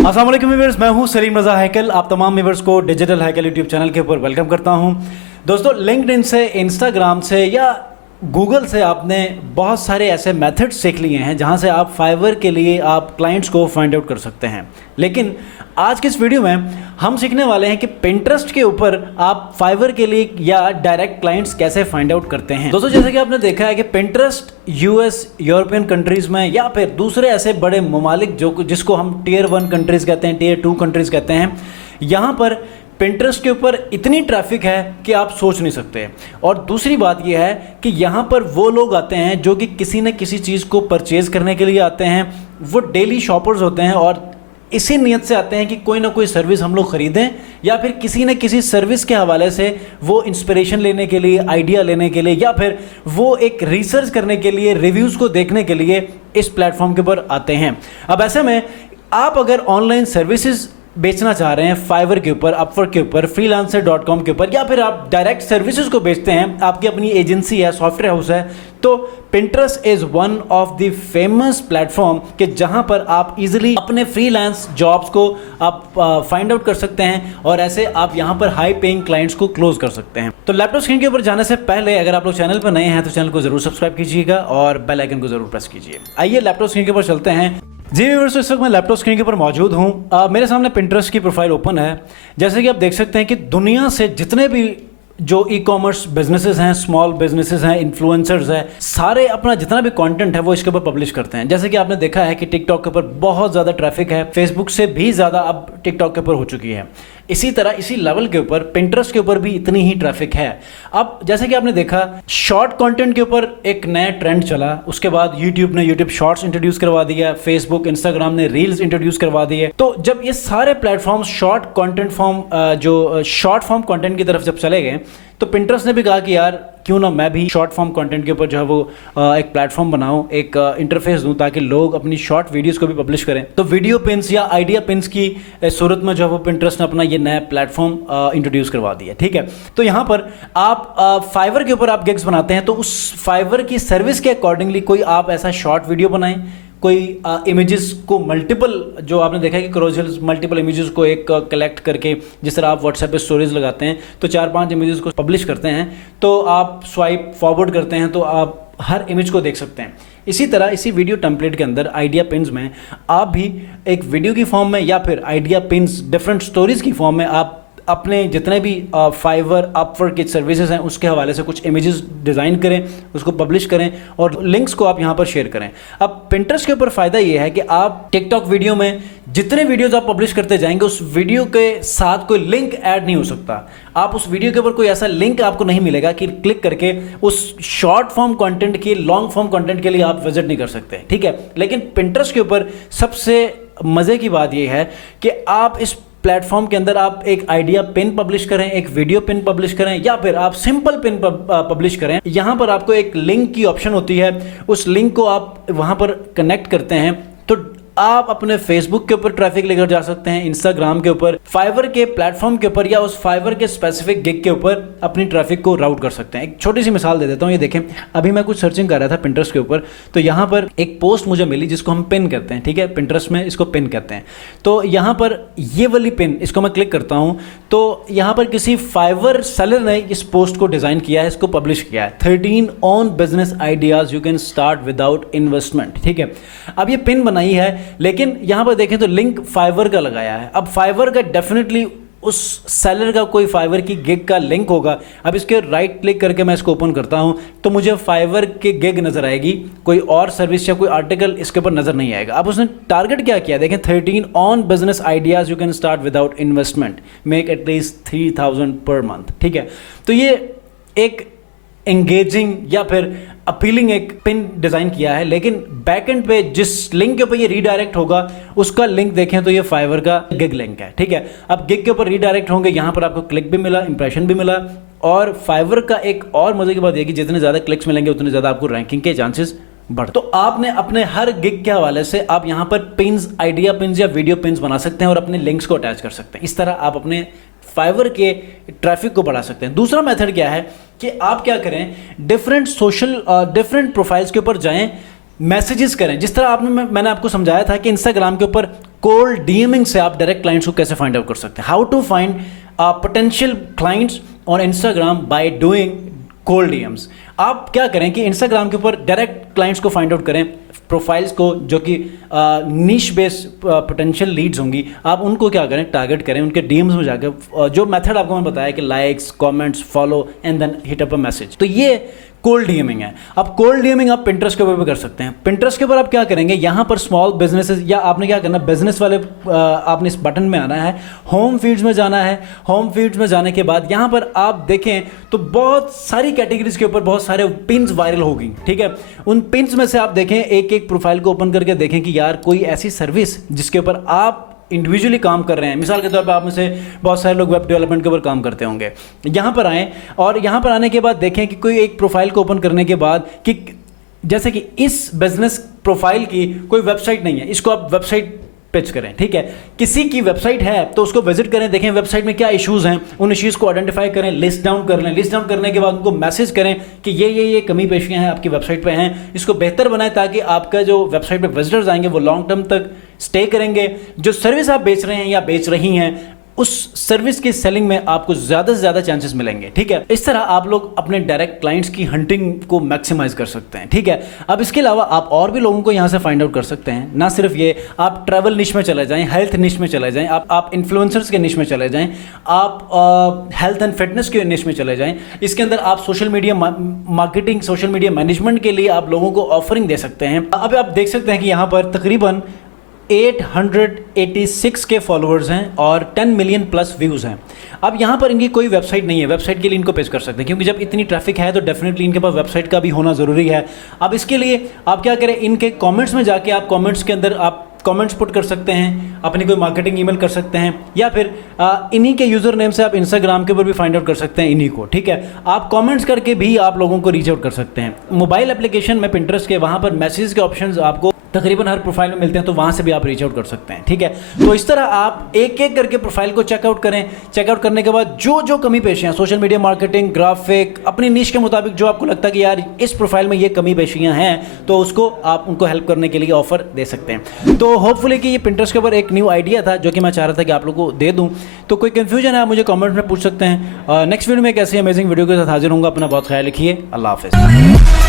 अस्सलाम वालेकुम व्यूअर्स, मैं हूं सलीम रज़ा हैकल। आप तमाम व्यूअर्स को डिजिटल हैकल यूट्यूब चैनल के ऊपर वेलकम करता हूं। दोस्तों, लिंक्डइन से, इंस्टाग्राम से या गूगल से आपने बहुत सारे ऐसे मेथड्स सीख लिए हैं जहां से आप फाइवर के लिए आप क्लाइंट्स को फाइंड आउट कर सकते हैं। लेकिन आज के इस वीडियो में हम सीखने वाले हैं कि पिंटरेस्ट के ऊपर आप फाइवर के लिए या डायरेक्ट क्लाइंट्स कैसे फाइंड आउट करते हैं। दोस्तों, जैसे कि आपने देखा है कि पिंटरेस्ट यूएस, यूरोपियन कंट्रीज में या फिर दूसरे ऐसे बड़े ममालिक जिसको हम टीयर 1 कंट्रीज कहते हैं, टीयर 2 कंट्रीज कहते हैं, यहाँ पर पिंटरेस्ट के ऊपर इतनी ट्रैफिक है कि आप सोच नहीं सकते। और दूसरी बात यह है कि यहाँ पर वो लोग आते हैं जो कि किसी न किसी चीज़ को परचेज करने के लिए आते हैं। वो डेली शॉपर्स होते हैं और इसी नियत से आते हैं कि कोई ना कोई सर्विस हम लोग ख़रीदें या फिर किसी न किसी सर्विस के हवाले से वो इंस्पिरेशन लेने के लिए, आइडिया लेने के लिए या फिर वो एक रिसर्च करने के लिए, रिव्यूज़ को देखने के लिए इस प्लेटफॉर्म के ऊपर आते हैं। अब ऐसे में आप अगर ऑनलाइन सर्विसेज बेचना चाह रहे हैं फाइवर के ऊपर, अपवर्क के ऊपर, freelancer.com के ऊपर, या फिर आप डायरेक्ट सर्विसेज को बेचते हैं, आपकी अपनी एजेंसी है, सॉफ्टवेयर हाउस है, तो Pinterest is one of the famous platform कि जहां पर आप इजीली अपने फ्रीलांस जॉब्स को आप फाइंड आउट कर सकते हैं और ऐसे आप यहां पर हाई पेइंग क्लाइंट्स को क्लोज कर सकते हैं। तो लैपटॉप स्क्रीन के ऊपर जाने से पहले अगर आप लोग चैनल पर नए हैं तो चैनल को जरूर सब्सक्राइब कीजिएगा और बेल आइकन को जरूर प्रेस कीजिए। आइए लैपटॉप स्क्रीन के ऊपर चलते हैं। जी व्यूअर्स, इस वक्त मैं लैपटॉप स्क्रीन के ऊपर मौजूद हूँ। मेरे सामने पिंटरेस्ट की प्रोफाइल ओपन है। जैसे कि आप देख सकते हैं कि दुनिया से जितने भी जो ई कॉमर्स बिजनेसेस हैं, स्मॉल बिजनेसेस हैं, इन्फ्लुएंसर्स हैं, सारे अपना जितना भी कंटेंट है वो इसके ऊपर पब्लिश करते हैं। जैसे कि आपने देखा है कि टिकटॉक के ऊपर बहुत ज़्यादा ट्रैफिक है, फेसबुक से भी ज़्यादा अब टिकटॉक के ऊपर हो चुकी है। इसी तरह इसी लेवल के ऊपर पिंटरेस्ट के ऊपर भी इतनी ही ट्रैफिक है। अब जैसे कि आपने देखा, शॉर्ट कंटेंट के ऊपर एक नया ट्रेंड चला, उसके बाद यूट्यूब ने यूट्यूब शॉर्ट्स इंट्रोड्यूस करवा दिया, फेसबुक, इंस्टाग्राम ने रील्स इंट्रोड्यूस करवा दिए। तो जब ये सारे प्लेटफॉर्म शॉर्ट कंटेंट फॉर्म जो शॉर्ट फॉर्म कंटेंट की तरफ जब चले गए तो पिंटरेस्ट ने भी कहा कि यार क्यों ना मैं भी शॉर्ट फॉर्म कंटेंट के ऊपर जो है वो एक प्लेटफॉर्म बनाऊं, एक इंटरफेस दूं ताकि लोग अपनी शॉर्ट वीडियोस को भी पब्लिश करें। तो वीडियो पिन्स या आइडिया पिन्स की सूरत में जो है वो पिंटरेस्ट ने अपना ये नया प्लेटफॉर्म इंट्रोड्यूस करवा दिया। ठीक है, तो यहाँ पर आप फाइवर के ऊपर आप गिग्स बनाते हैं तो उस फाइवर की सर्विस के अकॉर्डिंगली कोई आप ऐसा शॉर्ट वीडियो बनाएं, कोई इमेजेस को मल्टीपल, जो आपने देखा है कि क्रोजल्स मल्टीपल इमेजेस को एक कलेक्ट करके, जिस तरह आप व्हाट्सएप पे स्टोरीज लगाते हैं तो 4-5 इमेजेस को पब्लिश करते हैं, तो आप स्वाइप फॉरवर्ड करते हैं तो आप हर इमेज को देख सकते हैं। इसी तरह इसी वीडियो टेम्पलेट के अंदर आइडिया पिन्स में आप भी एक वीडियो की फॉर्म में या फिर आइडिया पिन्स डिफरेंट स्टोरीज की फॉर्म में आप अपने जितने भी फाइवर, अपवर्क के सर्विसेज हैं उसके हवाले से कुछ इमेजेस डिज़ाइन करें, उसको पब्लिश करें और लिंक्स को आप यहाँ पर शेयर करें। अब पिंटरेस्ट के ऊपर फ़ायदा ये है कि आप टिकटॉक वीडियो में जितने वीडियोस आप पब्लिश करते जाएंगे उस वीडियो के साथ कोई लिंक ऐड नहीं हो सकता। आप उस वीडियो के ऊपर कोई ऐसा लिंक आपको नहीं मिलेगा कि क्लिक करके उस शॉर्ट फॉर्म कंटेंट की, लॉन्ग फॉर्म कंटेंट के लिए आप विजिट नहीं कर सकते। ठीक है, लेकिन पिंटरेस्ट के ऊपर सबसे मज़े की बात यह है कि आप इस प्लेटफॉर्म के अंदर आप एक आइडिया पिन पब्लिश करें, एक वीडियो पिन पब्लिश करें या फिर आप सिंपल पिन पब्लिश करें, यहाँ पर आपको एक लिंक की ऑप्शन होती है। उस लिंक को आप वहाँ पर कनेक्ट करते हैं तो आप अपने फेसबुक के ऊपर ट्रैफिक लेकर जा सकते हैं, इंस्टाग्राम के ऊपर, फाइवर के प्लेटफॉर्म के ऊपर या उस फाइवर के स्पेसिफिक गिग के ऊपर अपनी ट्रैफिक को राउट कर सकते हैं। एक छोटी सी मिसाल दे देता हूँ। ये देखें, अभी मैं कुछ सर्चिंग कर रहा था पिंटरेस्ट के ऊपर, तो यहाँ पर एक पोस्ट मुझे मिली जिसको हम पिन करते हैं। ठीक है, पिंटरेस्ट में इसको पिन कहते हैं। तो यहाँ पर ये वाली पिन, इसको मैं क्लिक करता हूँ तो यहाँ पर किसी फाइवर सेलर ने इस पोस्ट को डिज़ाइन किया है, इसको पब्लिश किया है, 13 on business ideas you can start without investment. ठीक है, अब ये पिन बनाई है, लेकिन यहां पर देखें तो लिंक फाइवर का लगाया है। अब फाइवर का डेफिनेटली उस सेलर का कोई फाइवर की गिग का लिंक होगा। अब इसके राइट क्लिक करके मैं इसको ओपन करता हूं तो मुझे फाइवर की गिग नजर आएगी, कोई और सर्विस या कोई आर्टिकल इसके ऊपर नजर नहीं आएगा। अब उसने टारगेट क्या किया, देखें, 13 on business ideas you can start without investment, make at least 3000 per month. ठीक है, तो ये एक एंगेजिंग या फिर अपीलिंग एक पिन डिज़ाइन किया है, लेकिन बैकएंड पे जिस लिंक के ऊपर ये रीडायरेक्ट होगा उसका लिंक देखें तो ये फाइवर का गिग लिंक है। ठीक है, अब गिग के ऊपर रीडायरेक्ट होंगे, यहाँ पर आपको क्लिक भी मिला, इंप्रेशन भी मिला। और फाइवर का एक और मजे की बात यह कि जितने ज़्यादा क्लिक्स मिलेंगे उतने ज़्यादा आपको रैंकिंग के चांसेस बढ़। तो आपने अपने हर गिग के हवाले से आप यहाँ पर पिन्स, आइडिया पिन्स या वीडियो पिन्स बना सकते हैं और अपने लिंक्स को अटैच कर सकते हैं। इस तरह आप अपने फाइवर के ट्रैफिक को बढ़ा सकते हैं। दूसरा मेथड क्या है कि आप क्या करें, डिफरेंट प्रोफाइल्स के ऊपर जाएं, मैसेजेस करें। जिस तरह मैंने आपको समझाया था कि इंस्टाग्राम के ऊपर कोल्ड डीएमिंग से आप डायरेक्ट क्लाइंट्स को कैसे फाइंड आउट कर सकते हैं, how to find potential clients on Instagram by doing cold DMs. आप क्या करें कि इंस्टाग्राम के ऊपर डायरेक्ट क्लाइंट्स को फाइंड आउट करें, प्रोफाइल्स को जो कि नीश बेस पोटेंशियल लीड्स होंगी, आप उनको क्या करें, टारगेट करें, उनके डीएम्स में जाकर जो मेथड आपको मैं बताया कि likes, comments, follow and then hit up a message, तो ये कोल्ड डीएमिंग है। अब कोल्ड डीएमिंग आप पिंटरेस्ट के ऊपर भी कर सकते हैं। पिंटरेस्ट के ऊपर आप क्या करेंगे, यहाँ पर स्मॉल बिजनेसेस, या आपने क्या करना, बिजनेस वाले आपने इस बटन में आना है, होम फीड्स में जाना है। होम फीड्स में जाने के बाद यहाँ पर आप देखें तो बहुत सारी कैटेगरीज के ऊपर बहुत सारे पिन्स वायरल होगी, ठीक है। उन पिन्स में से आप देखें, एक एक प्रोफाइल को ओपन करके देखें कि यार कोई ऐसी सर्विस जिसके ऊपर आप इंडिविजुअली काम कर रहे हैं। मिसाल के तौर पे आप में से बहुत सारे लोग वेब डेवलपमेंट के ऊपर काम करते होंगे। यहाँ पर आएँ और यहाँ पर आने के बाद देखें कि कोई एक प्रोफाइल को ओपन करने के बाद कि जैसे कि इस बिजनेस प्रोफाइल की कोई वेबसाइट नहीं है, इसको आप वेबसाइट पिच करें, ठीक है। किसी की वेबसाइट है तो उसको विजिट करें, देखें वेबसाइट में क्या इश्यूज़ हैं, उन इश्यूज़ को आइडेंटिफाई करें, लिस्ट डाउन कर लें। लिस्ट डाउन करने के बाद उनको मैसेज करें कि ये कमी पेशियाँ हैं आपकी वेबसाइट पे हैं, इसको बेहतर बनाएं ताकि आपका जो वेबसाइट पे विजिटर्स आएंगे वो लॉन्ग टर्म तक स्टे करेंगे। जो सर्विस आप बेच रहे हैं या बेच रही हैं उस सर्विस की सेलिंग में आपको ज़्यादा से ज़्यादा चांसेस मिलेंगे, ठीक है। इस तरह आप लोग अपने डायरेक्ट क्लाइंट्स की हंटिंग को मैक्सिमाइज कर सकते हैं, ठीक है। अब इसके अलावा आप और भी लोगों को यहाँ से फाइंड आउट कर सकते हैं। ना सिर्फ ये, आप ट्रैवल निश में चले जाएं, हेल्थ निश में चले जाएं, आप इन्फ्लुएंसर्स के निश में चले जाएं, आप हेल्थ एंड फिटनेस के निश में चले जाएं। इसके अंदर आप social media marketing, social media management के लिए आप लोगों को ऑफरिंग दे सकते हैं। अब आप देख सकते हैं कि यहाँ पर तकरीबन 886 के फॉलोअर्स हैं और 10 मिलियन प्लस व्यूज़ हैं। अब यहाँ पर इनकी कोई वेबसाइट नहीं है, वेबसाइट के लिए इनको पेश कर सकते हैं क्योंकि जब इतनी ट्रैफिक है तो डेफिनेटली इनके पास वेबसाइट का भी होना ज़रूरी है। अब इसके लिए आप क्या करें, इनके कमेंट्स में जाके आप कमेंट्स के अंदर आप कमेंट्स पुट कर सकते हैं, अपनी कोई मार्केटिंग ईमेल कर सकते हैं, या फिर इन्हीं के यूज़र नेम से आप इंस्टाग्राम के ऊपर भी फाइंड आउट कर सकते हैं इन्हीं को, ठीक है। आप कमेंट्स करके भी आप लोगों को रीच आउट कर सकते हैं। मोबाइल एप्लीकेशन में पिंटरेस्ट के वहाँ पर मैसेज के ऑप्शंस आपको तकरीबन हर प्रोफाइल में मिलते हैं, तो वहाँ से भी आप रीच आउट कर सकते हैं, ठीक है। तो इस तरह आप एक एक करके प्रोफाइल को चेकआउट करें। चेकआउट करने के बाद जो जो कमी पेशियाँ, सोशल मीडिया मार्केटिंग, ग्राफिक, अपनी निश के मुताबिक जो आपको लगता है कि यार इस प्रोफाइल में ये कमी पेशियाँ हैं, तो उसको आप उनको हेल्प करने के लिए ऑफर दे सकते हैं। तो होपफुली कि ये पिंटरेस्ट के ऊपर एक न्यू आइडिया था जो कि मैं चाह रहा था कि आप लोगों को दे दूँ। तो कोई कन्फ्यूजन है आप मुझे कॉमेंट में पूछ सकते हैं। नेक्स्ट वीडियो में एक ऐसी अमेजिंग वीडियो के साथ हाजिर होंगे। अपना बहुत ख्याल रखिए। अल्लाह हाफ़िज़।